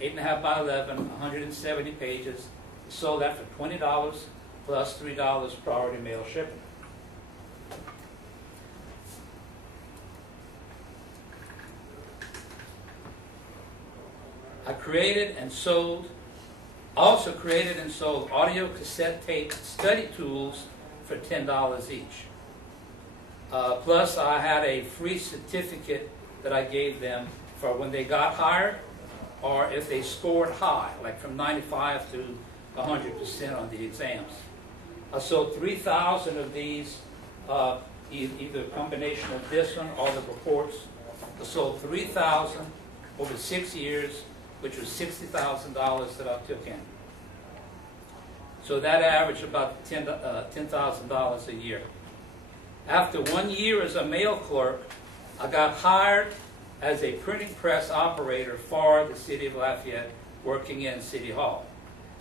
8.5 by 11, 170 pages. Sold that for $20 plus $3 priority mail shipping. I also created and sold audio cassette tape study tools for $10 each. Plus, I had a free certificate that I gave them for when they got hired, or if they scored high, like from 95 to 100% on the exams. I sold 3,000 of these, either a combination of this one or the reports. I sold 3,000 over 6 years, which was $60,000 that I took in. So that averaged about $10,000 a year. After 1 year as a mail clerk, I got hired as a printing press operator for the City of Lafayette, working in City Hall.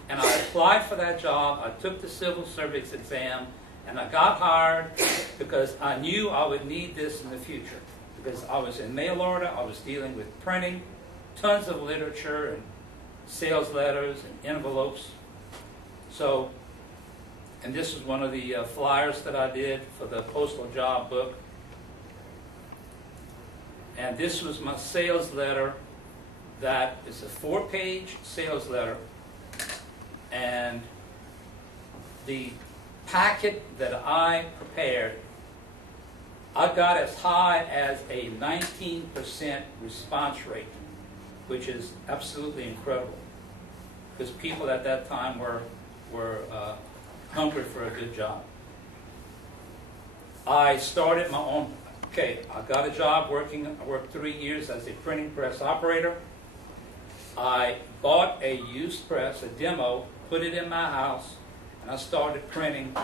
And I applied for that job. I took the civil service exam, and I got hired because I knew I would need this in the future. Because I was in mail order, I was dealing with printing, tons of literature and sales letters and envelopes. So, and this is one of the flyers that I did for the postal job book. And this was my sales letter. That is a 4-page sales letter. And the packet that I prepared, I got as high as a 19% response rate, which is absolutely incredible. Because people at that time were hungry for a good job. I started my own. Okay, I got a job working. I worked 3 years as a printing press operator. I bought a used press, a demo, put it in my house, and I started printing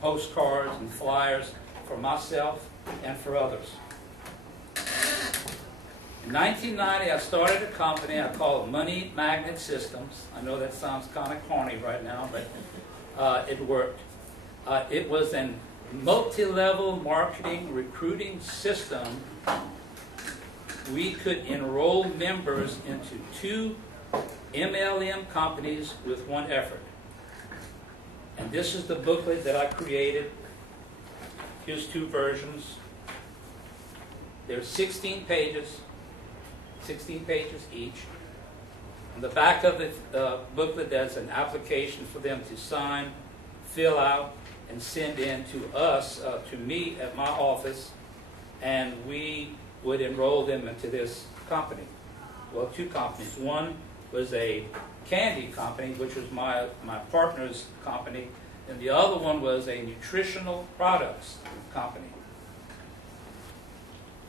postcards and flyers for myself and for others. In 1990, I started a company I called Money Magnet Systems. I know that sounds kind of corny right now, but it worked. It was an multi-level marketing recruiting system. We could enroll members into 2 MLM companies with one effort. And this is the booklet that I created. Here's 2 versions. There's 16 pages each. On the back of the booklet, there's an application for them to sign, fill out, and send in to us, to me at my office, and we would enroll them into this company. Well, 2 companies. One was a candy company, which was my partner's company, and the other one was a nutritional products company.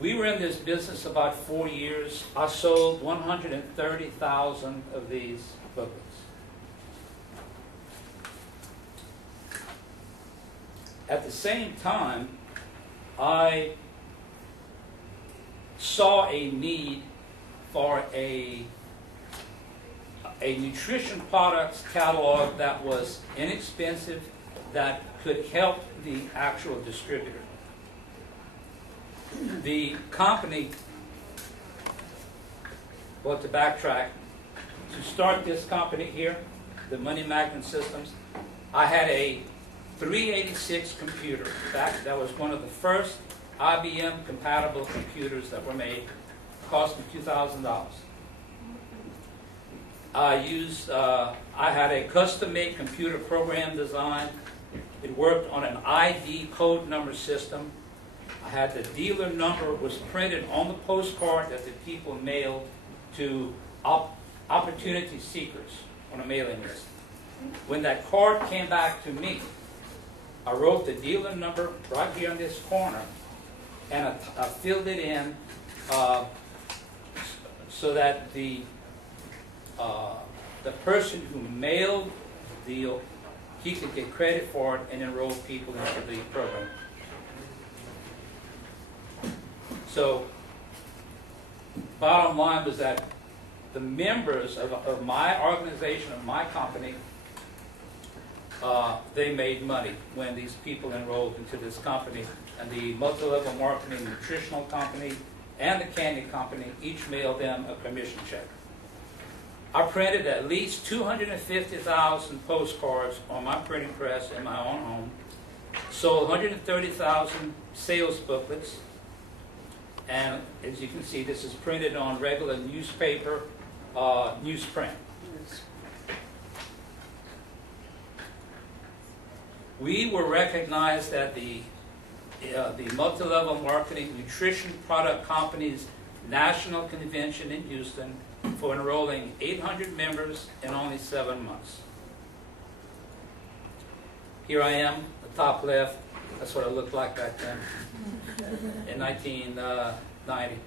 We were in this business about 4 years. I sold 130,000 of these booklets. At the same time, I saw a need for a nutrition products catalog that was inexpensive, that could help the actual distributor. The company, well, to backtrack, to start this company here, the Money Magnet Systems, I had a 386 computer. That was one of the first IBM compatible computers that were made. It cost me $2,000. I had a custom-made computer program design. It worked on an ID code number system. I had the dealer number was printed on the postcard that the people mailed to opportunity seekers on a mailing list. When that card came back to me, I wrote the dealer number right here in this corner, and I filled it in so that the person who mailed the deal, he could get credit for it and enroll people into the program. So, bottom line was that the members of my organization, of my company, they made money when these people enrolled into this company. And the multi-level marketing nutritional company and the candy company each mailed them a commission check. I printed at least 250,000 postcards on my printing press in my own home, sold 130,000 sales booklets, and as you can see, this is printed on regular newspaper, newsprint. We were recognized at the Multi-Level Marketing Nutrition Product Company's National Convention in Houston for enrolling 800 members in only 7 months. Here I am, the top left. That's what I looked like back then in 1990.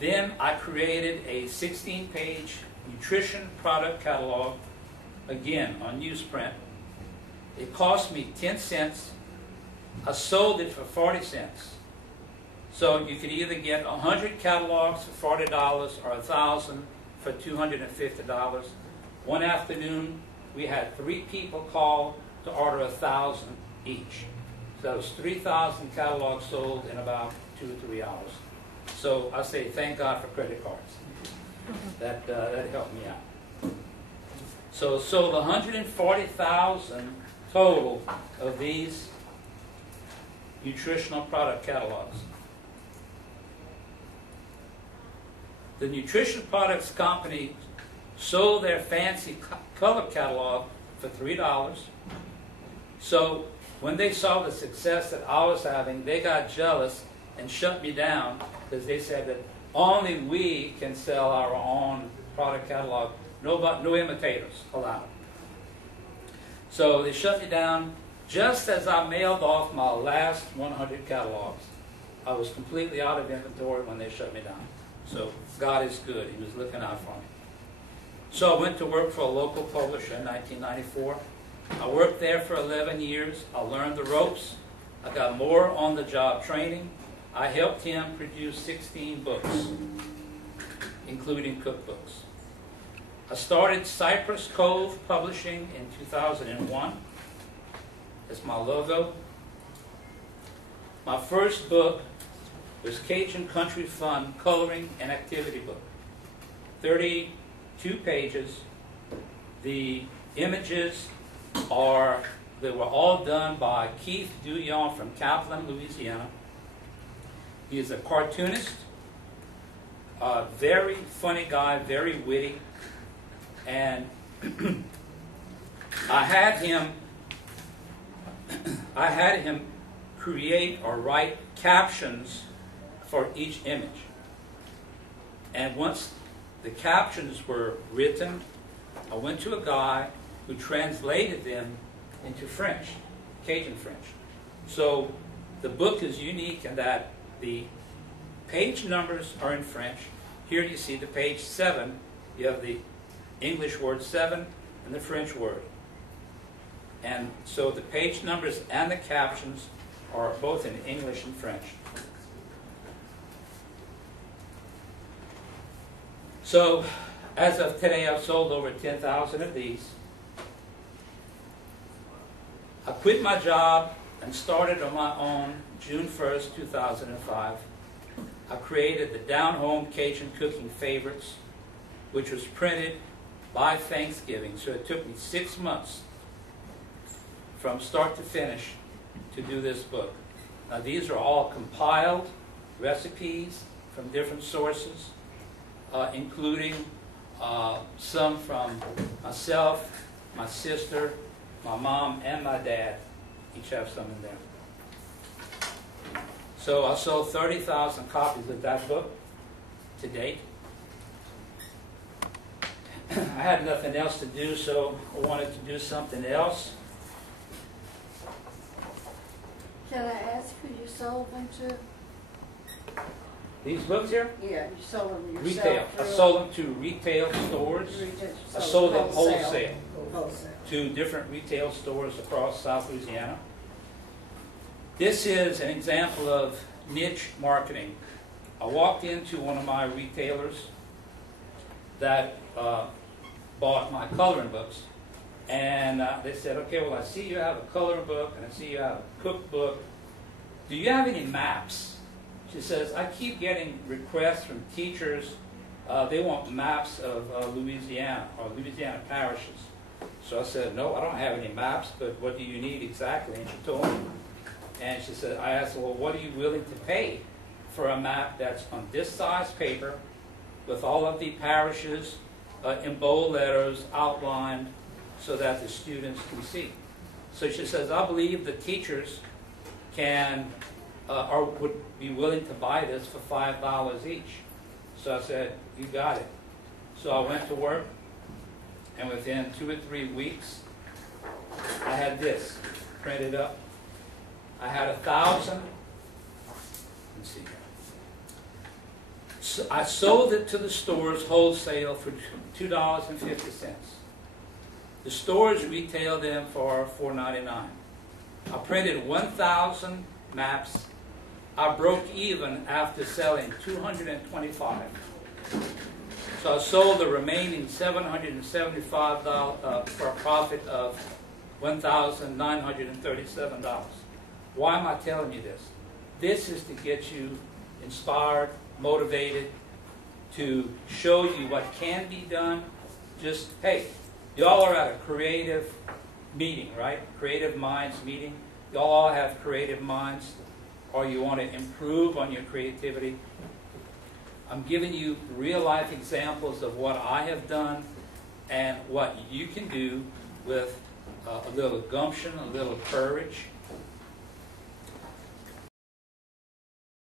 Then I created a 16-page nutrition product catalog, again on newsprint. It cost me 10 cents. I sold it for 40 cents. So you could either get 100 catalogs for $40 or 1,000 for $250. One afternoon, we had 3 people call to order 1,000 each. So that was 3,000 catalogs sold in about 2 or 3 hours. So I say thank God for credit cards. That helped me out. So sold 140,000 total of these nutritional product catalogs. The Nutrition Products Company sold their fancy color catalog for $3. So when they saw the success that I was having, they got jealous and shut me down because they said that only we can sell our own product catalog. No imitators allowed. So they shut me down just as I mailed off my last 100 catalogs. I was completely out of inventory when they shut me down. So God is good. He was looking out for me. So I went to work for a local publisher in 1994. I worked there for 11 years. I learned the ropes. I got more on-the-job training. I helped him produce 16 books, including cookbooks. I started Cypress Cove Publishing in 2001. That's my logo. My first book was Cajun Country Fun Coloring and Activity Book. 32 pages. The images they were all done by Keith Duyon from Kaplan, Louisiana. He is a cartoonist, a very funny guy, very witty, and I had him create or write captions for each image. And once the captions were written, I went to a guy who translated them into French, Cajun French. So the book is unique in that the page numbers are in French. Here you see the page 7. You have the English word 7 and the French word. And so the page numbers and the captions are both in English and French. So as of today, I've sold over 10,000 of these. I quit my job and started on my own June 1st, 2005. I created the Down Home Cajun Cooking Favorites, which was printed by Thanksgiving. So it took me 6 months from start to finish to do this book. Now these are all compiled recipes from different sources, including some from myself, my sister, my mom, and my dad. Each have some in there. So I sold 30,000 copies of that book to date. I had nothing else to do, so I wanted to do something else. Can I ask who you sold them to? These books here? Yeah, you sold them yourself. Retail. I sold them to retail stores. I sold them wholesale to different retail stores across South Louisiana. This is an example of niche marketing. I walked into one of my retailers that bought my coloring books, and they said, okay, well, I see you have a coloring book, and I see you have a cookbook. Do you have any maps? She says, I keep getting requests from teachers they want maps of Louisiana or Louisiana parishes. So I said, no, I don't have any maps, but what do you need exactly? And she told me. And she said, I asked her, well, what are you willing to pay for a map that's on this size paper with all of the parishes in bold letters outlined so that the students can see? So she says, I believe the teachers can or would be willing to buy this for $5 each. So I said, you got it. So I went to work, and within 2 or 3 weeks, I had this printed up. I had 1,000. Let's see. So I sold it to the stores wholesale for $2.50. The stores retail them for $4.99. I printed 1,000 maps. I broke even after selling 225. So I sold the remaining $775 for a profit of $1,937. Why am I telling you this? This is to get you inspired, motivated, to show you what can be done. Just, hey, y'all are at a creative meeting, right? Creative minds meeting. Y'all all have creative minds, or you want to improve on your creativity. I'm giving you real-life examples of what I have done and what you can do with a little gumption, a little courage,